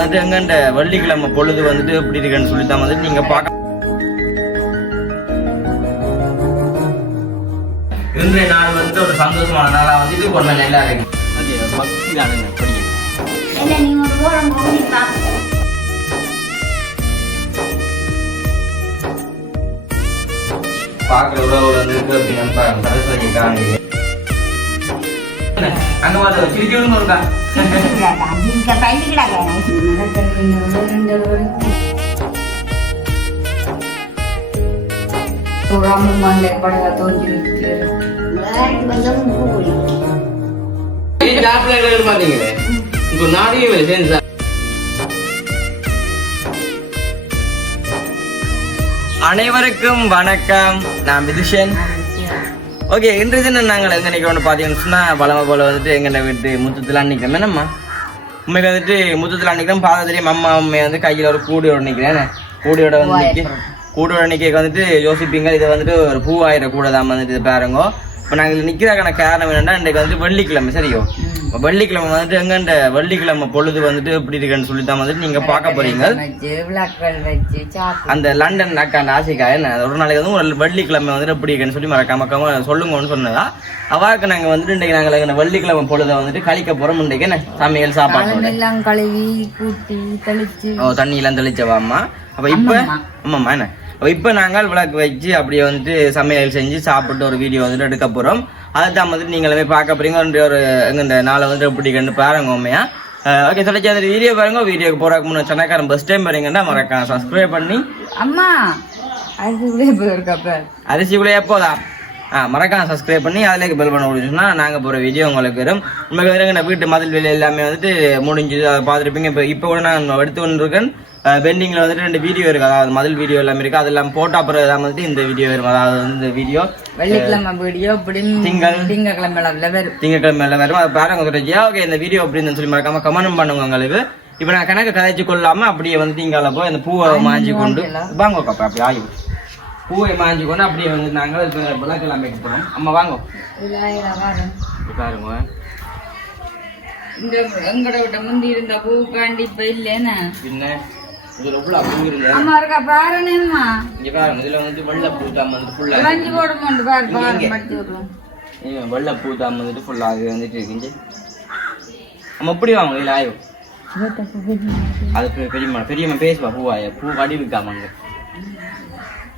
அது எங்கண்ட வெள்ளிக்கிழமை பொழுது வந்துட்டு எப்படி இருக்குன்னு சொல்லி தான் வந்துட்டு நீங்க பார்க்க இன்றைய நாள் வந்துட்டு ஒரு சந்தோஷமான நாளா வந்துட்டு கொஞ்சம் நல்லா இருக்கு. அது பக்தி தானுங்க பார்க்குற வந்துட்டு அப்படின்னு சரஸ்வதி அங்க இருக்கா ఇంకా బయటికి ஜாப்ல எதிர்பார்த்தீங்களே இப்போ நாளையும் சேர்ந்து அனைவருக்கும் வணக்கம் நான் விதுஷன் ஓகே இன்றைய தினம் நாங்கள் எங்க நிற்கிறோம்னு பார்த்தீங்கன்னு சொன்னால் பலம போல வந்துட்டு எங்கள்ட வீட்டு முத்தத்தில் நிற்கிறோம் என்னம்மா? உண்மைக்கு வந்துட்டு முத்தத்தில் நிற்கிறோம் பாதத்திலேயே அம்மா அம்மையை வந்து கையில் ஒரு கூடியோட நிற்கிறேன் கூடியோட வந்து நிற்க கூடியோட நிற்க வந்துட்டு யோசிப்பீங்க. இதை வந்துட்டு ஒரு கூட தான் வந்துட்டு இது பாருங்க. இப்போ நாங்கள் இதில் நிற்கிறதுக்கான காரணம் என்னன்னா இன்றைக்கு வந்து வெள்ளிக்கிழமை சரியோ? வெள்ளிக்கிழமை வந்துட்டு எங்கண்ட வெள்ளிக்கிழமை பொழுது வந்துட்டு எப்படி இருக்குன்னு சொல்லி தான் வந்துட்டு நீங்கள் பார்க்க போறீங்க. அந்த லண்டன் அக்காண்ட ஆசைக்கா என்ன? ஒரு நாளைக்கு வந்து ஒரு வெள்ளிக்கிழமை வந்துட்டு எப்படி இருக்குன்னு சொல்லி மறக்காம சொல்லுங்கன்னு சொன்னதா? அவாக்கு நாங்கள் வந்துட்டு இன்றைக்கு நாங்கள் வெள்ளிக்கிழமை பொழுதை வந்துட்டு கழிக்க போகிறோம் இன்றைக்கு என்ன? சமையல் சாப்பாடு எல்லாம் கழுவி கூட்டி தெளிச்சு. ஓ தண்ணியெல்லாம் தெளிச்சவாம்மா அப்போ இப்போ ஆமாம்மா என்ன? இப்போ நாங்கள் விளக்கு வச்சு அப்படியே வந்துட்டு சமையல் செஞ்சு சாப்பிட்டு ஒரு வீடியோ வந்துட்டு எடுக்க போகிறோம் அதை தான் வந்துட்டு நீங்களுமே பார்க்க போறீங்க. ஒரு இந்த நாளை வந்துட்டு எப்படி கண்டு பாருங்க உண்மையா. ஓகே சொல்லிச்சு அந்த வீடியோ பாருங்க. வீடியோக்கு போகிறதுக்கு முன்னாடி சொன்னாக்காரன் ஃபஸ்ட் டைம் பாருங்கன்னா மறக்காம சப்ஸ்கிரைப் பண்ணி அம்மா அது உள்ளே போயிருக்கப்ப அரிசிக்குள்ளே எப்போதா ஆ மறக்காம சப்ஸ்கிரைப் பண்ணி அதில் பெல் பண்ண முடிஞ்சுன்னா நாங்கள் போகிற வீடியோ உங்களுக்கு வரும். உங்களுக்கு வருங்க வீட்டு மதில் வேலை எல்லாமே வந்துட்டு முடிஞ்சுது. அதை பார்த்துருப்பீங்க. இப்போ இப்போ கூட நான் எடுத்து கொண்டிருக்கேன். பெண்டிங்கில் வந்துட்டு ரெண்டு வீடியோ இருக்குது அதாவது மதில் வீடியோ எல்லாமே இருக்குது அதெல்லாம் போட்ட அப்புறம் தான் வந்துட்டு இந்த வீடியோ வரும். அதாவது இந்த வீடியோ வெள்ளிக்கிழமை வீடியோ திங்கள். திங்கக்கிழமை வரும். திங்கட்கிழமை எல்லாம் வரும். அதை பாருங்க சொல்லிச்சியா ஓகே இந்த வீடியோ அப்படின்னு சொல்லி மறக்காம கமெண்ட் பண்ணுங்க உங்களுக்கு. இப்போ நான் கணக்கு கதைச்சு கொள்ளாம அப்படியே வந்து திங்கால போய் அந்த பூவை மாஞ்சி கொண்டு வாங்க அப்படி ஆயு பூவை மாஞ்சி கொண்டு அப்படியே வந்து நாங்கள் இப்போ விளக்கெல்லாம் வைக்க போகிறோம் அம்மா வாங்க. பாருங்க. இந்த எங்கட விட்ட முந்தி இருந்த பூ காண்டி இப்ப இல்லைன்னா பின்ன இதில் பூ இருந்தது அம்மா இருக்கா? பாருனேம்மா இங்க பாருங்க இதுல வந்து வெள்ளை பூ தாம் வந்து ஃபுல்லா வஞ்சி போட மாட்டு பாரு பாரு மட்டி விடுறோம் வெள்ளை பூ தாம் வந்துட்டு ஃபுல்லா அது வந்துட்டு இருக்குங்க நம்ம எப்படி வாங்க இல்ல ஆயோ. அது பெரியம்மா பெரியம்மா பேசுவா பூவாய. பூ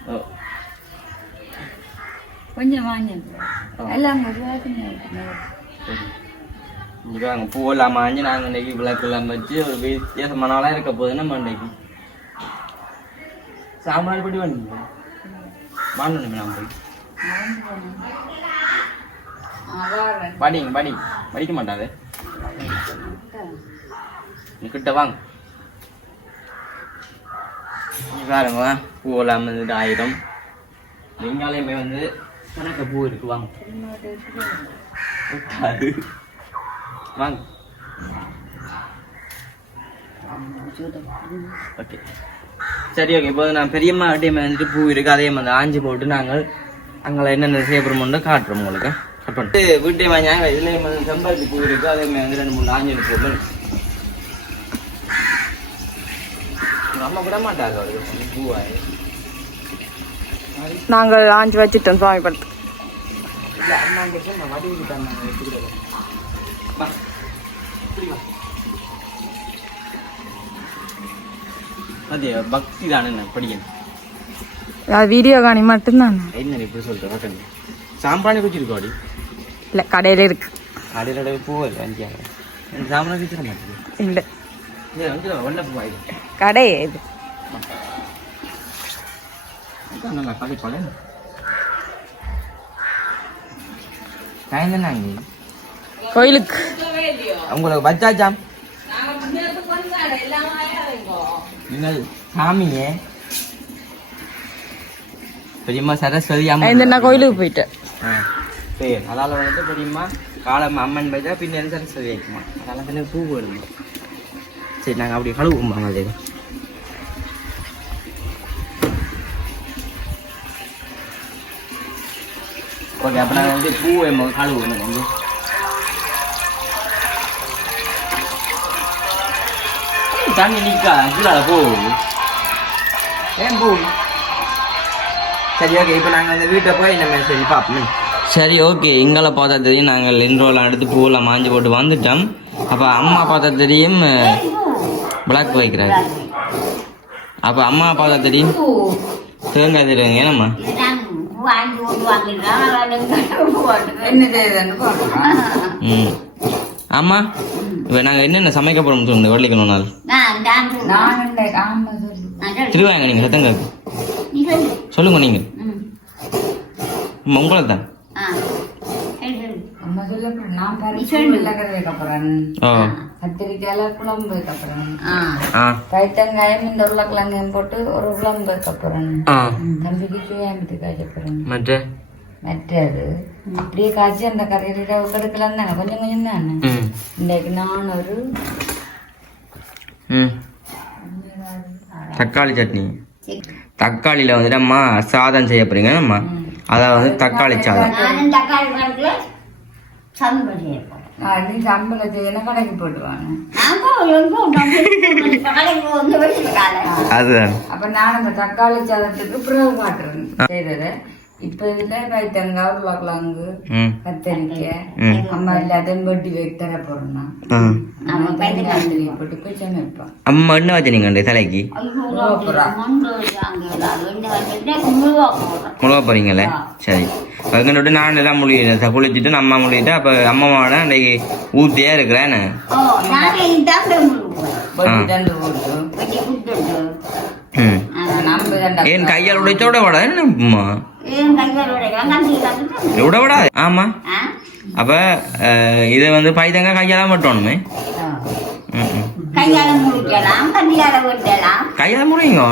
ஓ. கொஞ்சம் வாங்க. எல்லாம் இங்க பாருங்க பூவெல்லாம் மாஞ்சு நாங்கள் இன்னைக்கு விளக்கெல்லாம் வச்சு ஒரு நாளாக இருக்க போகுது நம்ம இன்னைக்கு சாம்பார் படி வந்தீங்க வாங்கணும் நான் போய். படிங்க படி படிக்க மாட்டாரு. நீ கிட்ட வாங்க பாருங்க பூவெல்லாம் வந்துட்டு ஆயிரம் எங்காலையுமே வந்து கணக்க பூ இருக்கு வாங்க ஒட்டாது. வாங்க ஓகே சரி ஓகே இப்போ நான் பெரியம்மா டீம் வந்துட்டு பூ இருக்கு. அதே மாதிரி ஆஞ்சி போட்டு நாங்கள் அங்கே என்னென்ன செய்யப்படுமோ காட்டுறோம் உங்களுக்கு. கட் பண்ணிட்டு வீட்டை வாங்க இதுலேயும் மாதிரி செம்பருத்தி பூ இருக்கு. அதே மாதிரி வந்து ரெண்டு மூணு ஆஞ்சி போட்டு நம்ம விட மாட்டாங்க. அவருக்கு பூவாய் நாங்கள் ஆஞ்சு வச்சுட்டோம் சுவாமி படத்துக்கு. அது பக்தி தானே படிக்கணும். வீடியோ காணி மட்டும்தான். என்ன இப்படி சொல்கிறேன் சாம்பிராணி குச்சிருக்கோம் அடி? இல்லை கடையில் இருக்கு. அடியில் பூ இல்லை அஞ்சாயிரம். சாம்பிராணி குச்சிட மாட்டேங்குது இல்லை. இல்லை வந்து ஆயிடும் கடை இது அதான் நல்லா கதை போல காய்ந்தாங்க கோயிலுக்கு உங்களுக்கு வச்சாச்சாம் நீங்கள் சாமியே பெரியம்மா சரஸ்வதி அம்மா கோயிலுக்கு போயிட்டேன் ஆ, சரி அதால வந்துட்டு பெரியம்மா காலம் அம்மன் பைஜா பின்ன சரஸ்வதி வைக்குமா தானே பூ வருமா சரி நாங்கள் அப்படி கழுவுமா அது ஓகே அப்போ நாங்கள் வந்து பூ கழுவுவோம் வந்து தண்ணி நீக்கா கீழே போகுது ஏன் போகுது சரி ஓகே இப்போ நாங்கள் அந்த வீட்டை போய் நம்ம சரி பார்ப்போம் சரி ஓகே. எங்களை பார்த்தா தெரியும் நாங்கள் இன்ட்ரோலாம் எடுத்து பூவெல்லாம் மாஞ்சி போட்டு வந்துட்டோம். அப்போ அம்மா பார்த்தா தெரியும் பிளாக் வைக்கிறாரு அப்போ அம்மா பார்த்தா தெரியும் தேங்காய் தெரியுங்க ஏனம்மா வாங்கி கொண்டு வாங்கிடுறான் என்ன செய்யுதுன்னு பார்க்கலாம் ம் ஆமா இப்போ நாங்கள் என்னென்ன சமைக்க போகிறோம் சொல்லுங்க வெள்ளிக்கிழமை நாள். திருவாங்க நீங்கள் சொல்லு சொல்லுங்க நீங்கள் உங்களை தான் அம்மா சொல்ல நான் வைக்க போறேன் கத்திரிக்காயில குழம்பு வைக்க போறேன் இந்த உருளைக்கிழங்கையும் போட்டு ஒரு குழம்பு வைக்க போறேன் தம்பிக்கு சுயாமிட்டு காய்ச்ச போறேன் மற்ற? மற்றது அப்படியே காய்ச்சி அந்த கரையில கெடுக்கலாம் தானே. கொஞ்சம் கொஞ்சம் தானே. இன்றைக்கு நான் ஒரு ம். தக்காளி சட்னி. தக்காளியில் வந்துட்டு அம்மா சாதம் செய்ய போறீங்க அம்மா. அதாவது வந்து தக்காளி சாதம். சம்பளம். செய்யப்போம் நீ சம்பளம் செய்யணும் கடைக்கு நான் வச்சுருக்காங்க அதுதான். அப்ப நான் அந்த தக்காளி சாதத்துக்கு பிறகு காட்டுறேன் செய்தது. இப்ப இதுல கைத்தங்காய் உருளைக்கிழங்கு கத்தரிக்காய் அம்மா எல்லாத்தையும் வெட்டி வைக்க தர போறோம்னா அம்மா என்ன வச்சுனீங்க தலைக்கு முழுவ போறீங்களே சரி அதுக்கிட்ட நான் எல்லாம் முடியல குளிச்சுட்டு அம்மா முடிச்சுட்டு அப்போ அம்மாவோட அன்றைக்கு ஊத்தியா தண்டா ஏன் கையால் உடைச்சோட விட என்னம்மா விட விடாது ஆமா அப்ப இதை வந்து பைத்தங்க கையால மட்டும்ணுமே ம் ம். கையால முடிக்கலாம் கையால வெட்டலாம். கையால முடியுங்க.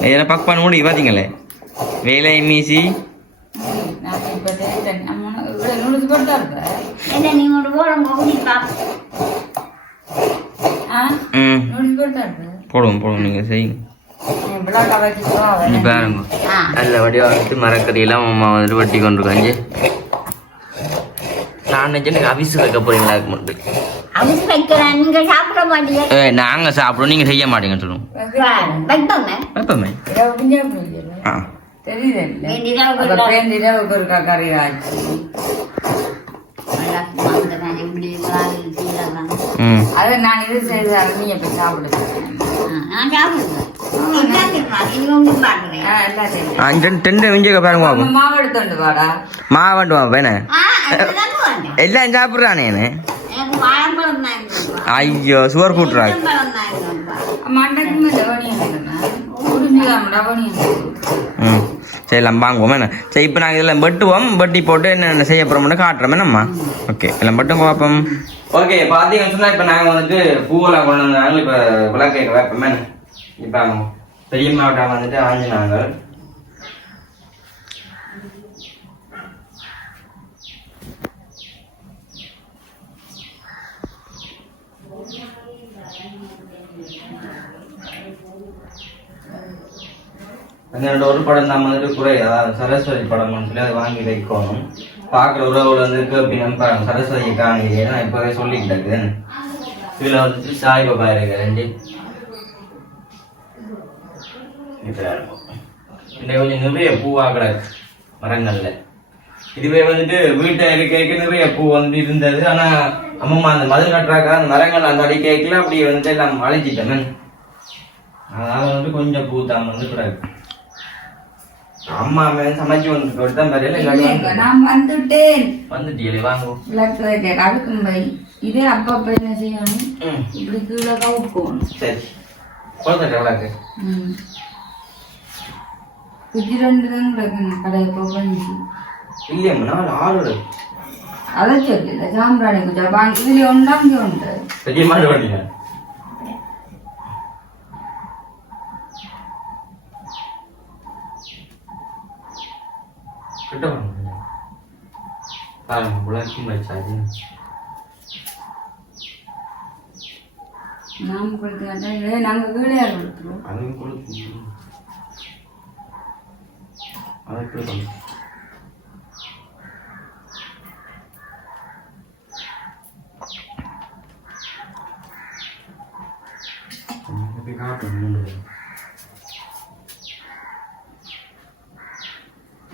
இதில் பக் பண்ண முடியும் பார்த்தீங்களே வேலை மீசி. ம். போடுவோம் போடுவோம் நீங்கள் செய்யுங்க. பாருங்க. ஆ நல்ல வடிவா வந்துட்டு மரக்கறியெல்லாம் அம்மா வந்துட்டு வெட்டி கொண்டிருக்காங்க. நான் நினைச்சேன் அவிசு வைக்க போறீங்களா மட்டும் நீங்க சாப்பிடுவோம் நீங்க செய்ய மாட்டீங்கன்னு சொல்லுவோம். தெரியுது. அதை நான் இது செய்தாரு நீ எப்ப சாப்பிடுவேன் பாருங்க. மாவு எடுத்துட்டு வாடா. வேணே எல்லாம் சாப்பிட்றானே. ஐயோ சுவர் கூட்டுறாங்க. மண்டைக்கு சரி எல்லாம் வாங்குவோம் என்ன? சரி இப்போ நாங்கள் இதெல்லாம் வெட்டுவோம். வெட்டி போட்டு என்னென்ன செய்ய போகிறோம்னு காட்டுறோம். என்னம்மா? ஓகே எல்லாம் மட்டும் பார்ப்போம் ஓகே பார்த்தீங்கன்னு சொன்னால் இப்போ நாங்கள் வந்துட்டு பூவெல்லாம் கொண்டு வந்தாங்க இப்போ வைப்போம். வைப்போமே இப்போ மாவட்டம் வந்துட்டு ஆஞ்சினாங்க அந்த ஒரு படம் தான் வந்துட்டு குறை. அதாவது சரஸ்வதி படம்னு சொல்லி அதை வாங்கி வைக்கணும். பார்க்குற உறவுல வந்து இருக்கு அப்படின்னு சரஸ்வதி சரஸ்வதியை நான் இப்போவே சொல்லிக்கிட்டது. இதில் வந்துட்டு சாய்பாபா இருக்கு ரெண்டு. இப்படியா கொஞ்சம் நிறைய பூவாக மரங்களில். இதுவே வந்துட்டு வீட்டை இருக்க நிறைய பூ வந்து இருந்தது. ஆனால் அம்மம்மா அந்த மது கட்டுறாக்கா அந்த மரங்கள் அந்த அடி கேட்கல. அப்படி வந்துட்டு எல்லாம் அழைச்சிட்டேன் அதனால் வந்துட்டு கொஞ்சம் பூ தான் வந்து கிடக்கு. அம்மா மேல சமைச்சு வந்து தான் தெரியல இல்லைங்க, நான் வந்துட்டேன். வந்துட்டீங்களே வாங்குவோம் விளக்கு வைக்க அடுக்கும் பை இதே அப்பப்ப என்ன செய்யணும்? இப்படி கீழே கவுக்கணும் சரி. குழந்தை விளக்கு. குச்சி ரெண்டு தான் கிடக்குங்க கடையை போகணும் இல்லையம்மா நான் ஆளோட அதை சொல்லல சாம்பிராணி குச்சா வாங்கி இதுல ஒன்றா இங்கே வண்டிங்க கிட்ட வாங்க பாருங்க விளக்கும் வச்சாச்சு நாம் கொடுத்து நாங்கள் கீழே கொடுத்துருவோம் அதுவும் கொடுத்து அதுக்கு கொஞ்சம்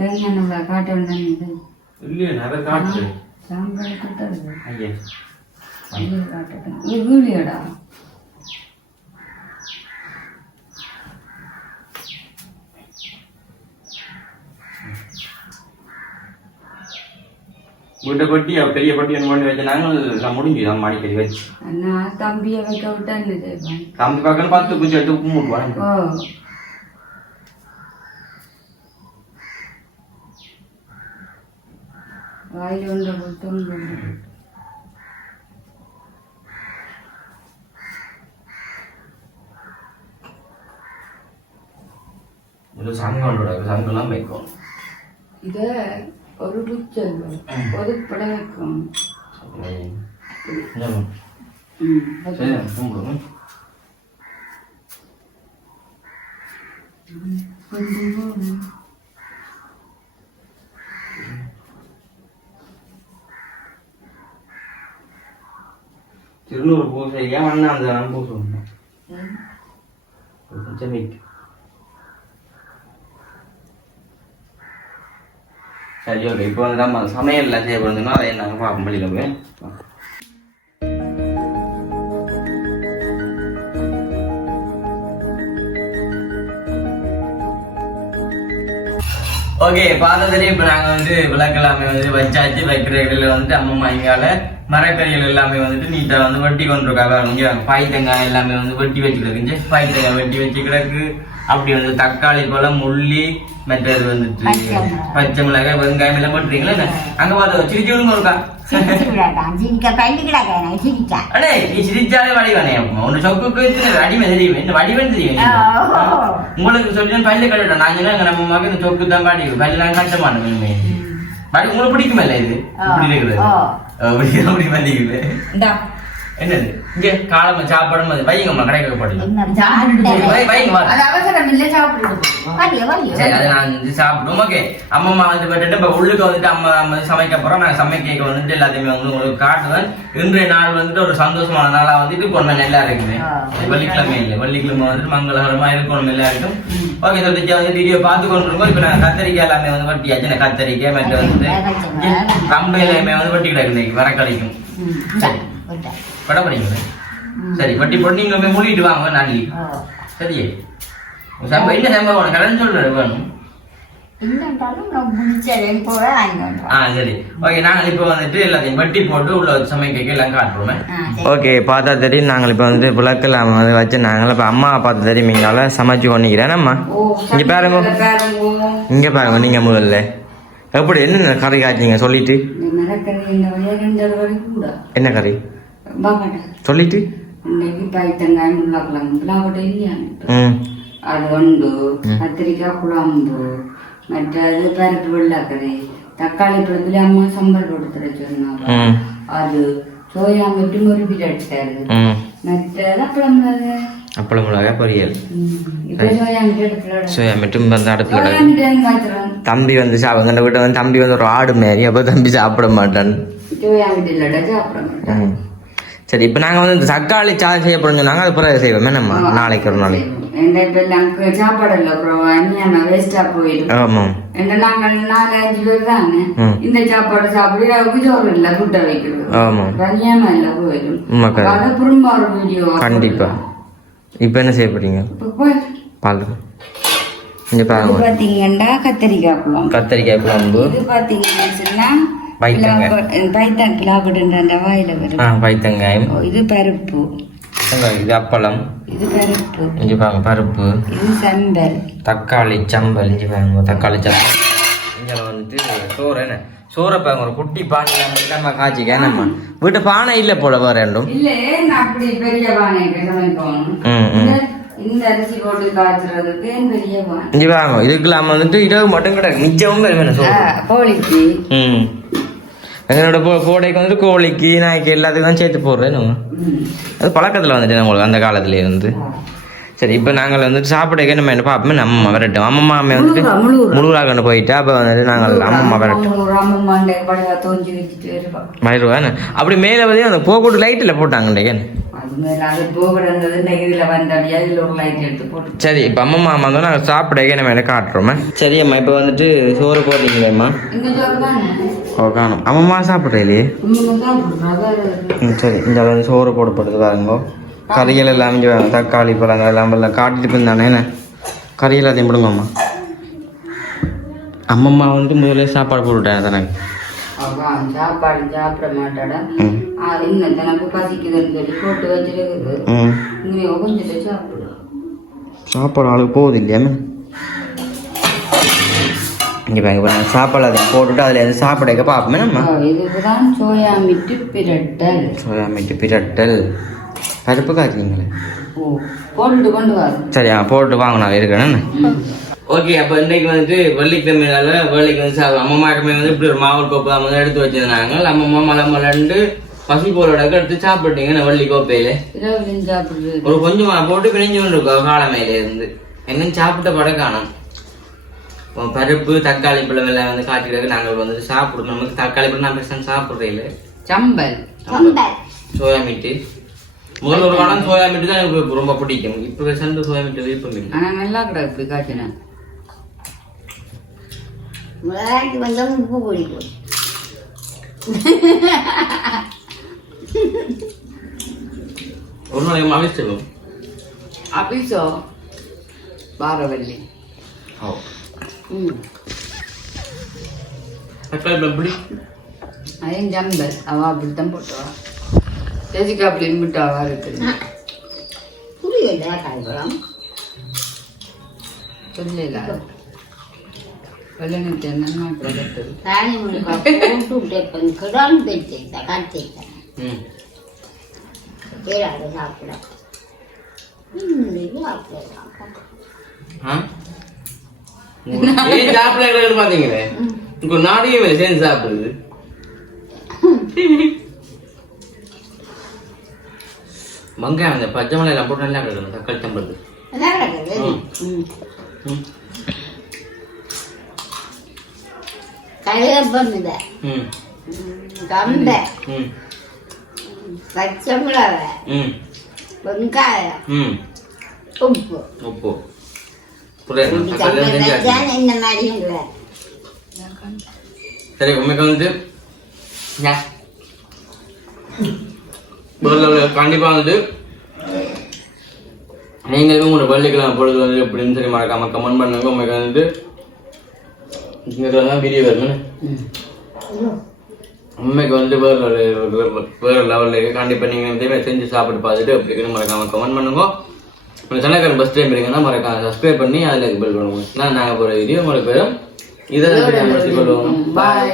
தேங்காய் நம்மளை காட்ட வேண்டாம் இது? இல்லையே நிறைய காட்டு சாம்பார் கொடுத்தது ஐயா. காட்டட்டும் இது வீடியோடா? வீட்டை கொட்டி பெரிய பட்டி ஒன்று கொண்டு வச்சு நாங்கள் எல்லாம் முடிஞ்சு நம்ம அடிக்கடி வச்சு. நான் தம்பியை வைக்க விட்டா என்ன செய்வேன் தம்பி பக்கம் பத்து குச்சி எடுத்து உப்பு மூட்டுவாங்க வாயில் ஒன்றை ஒன்று இது சங்கோட சங்கெல்லாம் வைக்கும். இதை ஒரு புச்சல் ஒரு படம் வைக்கும். ம் சரி கும்பிடுங்க கொஞ்சம் திருநூறு பூசை ஏன் அண்ணா அந்த நான் பூசை கொஞ்சம் சரி ஓகே இப்போ வந்து நம்ம சமையல்லாம் செய்ய போகிறதுனா அதை நாங்கள் பார்ப்போம் வெளியில் போய். ஓகே பார்த்ததுலேயே இப்போ நாங்கள் வந்து விளக்கெல்லாமே வந்து வச்சாச்சு வைக்கிற இடையில வந்து அம்மா இங்கால மரக்கறிகள் எல்லாமே வந்துட்டு நீட்டாக வந்து வெட்டி கொண்டு இருக்காங்க இங்கே பாய்த்தங்காய் எல்லாமே வந்து வெட்டி வச்சு கிடக்குஞ்சு பாய்த்தங்காய் வெட்டி வச்சு கிடக்கு அப்படி வந்து தக்காளி பழம் உள்ளி மற்றது வந்துட்டு பச்சை மிளகாய். வெங்காயம் எல்லாம் போட்டுறீங்களா என்ன? அங்க பார்த்து சிரிச்சு விடுங்க. ஓ. உங்களுக்கு சொல்லி பல்லு கட்டட்டும் நான் சொன்னா நம்ம மகன் சொக்கு தான் பாடி பல்லு நான் உங்களுக்கு பிடிக்குமே இது. இப்படி இருக்கிறது. அப்படி அப்படி பண்ணிக்குது என்னது? இங்க காலமா சாப்பாடும் அது வைங்கம்மா கடைக்கு போடலாம் வைங்க அது அவசரம் இல்லை அது நான் வந்து சாப்பிடுவோம். ஓகே. அம்மா வந்து விட்டுட்டு இப்போ உள்ளுக்கு வந்துட்டு அம்மா வந்து சமைக்க போறோம். நான் சமைக்க வந்துட்டு எல்லாத்தையுமே வந்து உங்களுக்கு காட்டுவேன். இன்றைய நாள் வந்துட்டு ஒரு சந்தோஷமான நாளா வந்துட்டு கொஞ்சம் நல்லா இருக்குது. வெள்ளிக்கிழமை இல்லை. வெள்ளிக்கிழமை வந்துட்டு மங்களகரமா இருக்கணும் எல்லாருக்கும். ஓகே சொல்லிச்சு வந்து வீடியோ பார்த்து கொண்டு இருக்கோம் இப்போ நான் கத்திரிக்காய் எல்லாமே வந்து வெட்டியாச்சு. நான் கத்திரிக்காய் மற்ற வந்து கம்பு எல்லாமே வந்து வெட்டி கிடக்கு இன்னைக்கு வர கிடைக்கும் ம், இந்தா, இந்தா. பட போறீங்க சரி வெட்டி போட்டு நீங்க போய் மூடிட்டு வாங்க நாளைக்கு. சரியே? சம்பவம் என்ன சம்பவம் கடன் சொல்றது வேணும். ஓகே பார்த்தா தெரியும் நாங்கள் இப்போ வந்து விளக்கெல்லாம் வந்து வச்சு நாங்கள் இப்போ அம்மா பார்த்து தெரியும் இங்கால சமைச்சு அம்மா ஓ இங்க பாருங்க. இங்கே பாருங்க. நீங்கள் முதல்ல. எப்படி என்னென்ன கறி காய்ச்சிங்க சொல்லிட்டு. என்ன கறி? சொல்லிட்டு? இன்னைக்கு பைத்தங்காய் முள்ளக்கிழங்கு பிளாவட்ட இல்லையா அது உண்டு கத்திரிக்காய் குழம்பு மற்றது பருப்பு வெள்ளாக்கறி தக்காளி பழத்துல அம்மா சம்பல் கொடுத்துட சொன்னாங்க. ம். அது சோயா மிட்டு முறுக்கி அடிச்சாரு ம். மற்றது அப்பளம் மிளகு. அப்பளம் மிளகாய் பொரியல். சோயா மட்டும் வந்து அடுப்பில் தம்பி வந்து சாப்பிடுங்க வீட்டை வந்து தம்பி வந்து ஒரு ஆடு மாரி அப்போ தம்பி சாப்பிட மாட்டான். சோயா சாப்பிட ம். சரி இப்போ நாங்கள் வந்து தக்காளி சாதம் செய்ய போகிறோம் சொன்னாங்க அது பிறகு செய்வோமே. நம்ம நாளைக்கு ஒரு நாளைக்கு? சாப்பாடு இல்லை அப்புறம் அந்நியான வேஸ்டா போயிடும். ஆமாம். என்ன நாங்கள் நாலு அஞ்சு பேர் தானே. இந்த சாப்பாடு அதுக்கு சோறு இல்லை குட்டை வைக்கிறது. ஆமாம். கல்யாணம் இல்லை போயிடும். அதை திரும்ப ஒரு வீடியோ கண்டிப்பா. இப்போ என்ன செய்ய போறீங்க? பால் இங்க இது பாருங்க பார்த்தீங்கன்னா கத்திரிக்காய் குழம்பு. கத்தரிக்காய் குழம்பு. இது பார்த்தீங்கன்னா பைத்தங்காய். கிலாபுடுன்ற அந்த வாயில வரும். ஆ பைத்தங்காயம் இது பருப்பு. இது அப்பளம். இது பருப்பு. இங்க பாருங்க பருப்பு. இது சம்பல். தக்காளி சம்பல் இங்க பாருங்க தக்காளி சம்பல். இங்க வந்துட்டு சோறு என்ன? சோறை பாருங்க ஒரு குட்டி பானை நம்ம காய்ச்சிக்க. நம்ம வீட்டு பானை இல்லை போல வேற ரெண்டும் இல்ல அப்படி பெரிய ம் இந்த- அரிசி போட்டு காய்ச்சறதுக்கு பெரிய பானை? இங்க பாருங்க இதுக்கெல்லாம் வந்துட்டு இரவு மட்டும் கிடையாது ஆ, கோழிக்கு. ம். எங்களோட கோடைக்கு வந்துட்டு கோழிக்கு நாய்க்கு எல்லாத்துக்கும் தான் சேர்த்து போடுறேன். அது பழக்கத்தில் வந்துட்டு நம்மளுக்கு அந்த காலத்துல இருந்து. சரி இப்போ நாங்கள் வந்துட்டு சாப்பிட நம்ம என்ன பார்ப்போம் நம்ம விரட்டும். அம்மம்மா அம்மா வந்துட்டு. முழுகுறா கொண்டு போயிட்டு அப்போ வந்துட்டு நாங்கள் அம்மம்மா விரட்டும். மயிடுவா அப்படி மேலே வந்து அந்த போக்கூட்டு லைட்டில் போட்டாங்க போட்டு சரி இப்போ அம்மா மாமா வந்து நாங்கள் சாப்பிட நம்ம என்ன காட்டுறோமே சரி அம்மா இப்போ வந்துட்டு சோறு போடுறீங்களேம்மா ஓ காணும். அம்மா சாப்பிட்றீங்களே சரி இந்த வந்து சோறு போடப்படுது பாருங்க. கறிகள் எல்லாம் இங்கே தக்காளி பழங்கள் எல்லாம் எல்லாம் காட்டிட்டு இருந்தானே என்ன? கறி எல்லாத்தையும் போடுங்கம்மா அம்மம்மா வந்துட்டு முதல்ல சாப்பாடு போட்டுவிட்டேன் தனக்கு அவன் சாப்பாடு சாப்பிட மாட்டாடா ம் இன்னும் தனக்கு பசிக்குதுன்னு சொல்லி போட்டு வச்சிருக்குது ம் இங்கே கொஞ்சத்தை சாப்பிடு சாப்பாடு ஆளுக்கு போகுது இல்லையாமே இங்கே பாருங்க பாருங்க சாப்பாடு அதை போட்டுட்டு அதில் எது சாப்பிட பார்ப்போமே நம்ம இதுதான் சோயா மிட்டு பிரட்டல் சோயா மீட்டு பிரட்டல் பருப்பு காய்ச்சிங்களே ஓ போட்டுட்டு கொண்டு வா சரி ஆ போட்டு வாங்க நான் ஓகே அப்போ இன்றைக்கு வந்துட்டு வெள்ளிக்கிழமைனால வெள்ளிக்கு வந்து சாப்பிடும் அம்மா மாட்டமே வந்து இப்படி ஒரு மாவல் கோப்பை வந்து எடுத்து வச்சிருந்தாங்க. அம்மா மலை மலண்டு பசி போலோட எடுத்து சாப்பிட்டீங்க நான் வெள்ளி கோப்பையில. ஒரு கொஞ்சமா போட்டு பிரிஞ்சு கொண்டு இருக்கோம் காலமையில இருந்து. என்னன்னு சாப்பிட்ட படம் காணும் இப்போ பருப்பு தக்காளி பழம் எல்லாம் வந்து காட்டிட்டு நாங்கள் வந்துட்டு சாப்பிடுறோம். நமக்கு தக்காளி பழம் நான் பெருசாக சாப்பிட்றே இல்லை. சம்பல். சோயா மீட்டு. முதல்ல ஒரு காலம் சோயா மீட்டு தான் எனக்கு ரொம்ப பிடிக்கும். இப்போ பெருசாக சோயா மீட்டு விருப்பம் இல்லை. ஆனா நல்லா கிடக்கு காய்ச்சினா. முதலாளிக்கு வந்து உப்பு பிடிக்கும் ஒரு நாளைக்கு அவிச்சிடும் அபிசோ பாரவல்லி. ஓ. ம். தக்காளி பழம் பிடி அதையும் ஜம்பல் அவ அப்படித்தான் போட்டுவா. ஜெசிகா அப்படி விட்டாவா இருக்குது. புரியல காய்பழம் சொல்லல சாப்பிட சாப்பிடலாம் ஆ? ஏன் சாப்பிடலன்னு பார்த்தீங்களே உங்க நாடையும் வேலை சேர்ந்து சாப்பிடுது. வெங்காயம் அந்த பச்சை எல்லாம் போட்டு நல்லா கிடக்கணும் தக்காளி தம்பது கிடக்குது. ம். ம். ம் கருவேப்பம் இதை ம் கம்பை. ம். பச்சை மிளகாய். ம். வெங்காயம். ம். உப்பு. உப்பு. புரியுது இப்படி தக்காளி எல்லாம் கம்பை செஞ்சாச்சு. வச்சான இந்த மாதிரியும் இல்லை சரி உண்மைக்கு வந்து யா. முதல்ல உள்ள கண்டிப்பா வந்து நீங்களும் உங்களோட பள்ளிக்கிழமை பொழுது வந்து எப்படின்னு சொல்லி மறக்காம கமெண்ட் பண்ணுங்க. உண்மைக்கு வந்து வீடியோ வரணும் உண்மைக்கு வந்து வேற ஒரு வேற லெவலில் இருக்கு கண்டிப்பா நீங்க இதே செஞ்சு சாப்பிட்டு பார்த்துட்டு எப்படி இருக்குன்னு மறக்காம கமெண்ட் பண்ணுங்க உங்கள் சேனல் ஃபஸ்ட் டைம் இருக்கீங்கன்னா மறக்காம சப்ஸ்கிரைப் பண்ணி அதில் பெல் பண்ணுவோம் நான் நாங்கள் போகிற வீடியோ உங்களுக்கு இதை முடிச்சு கொள்வோம் பாய்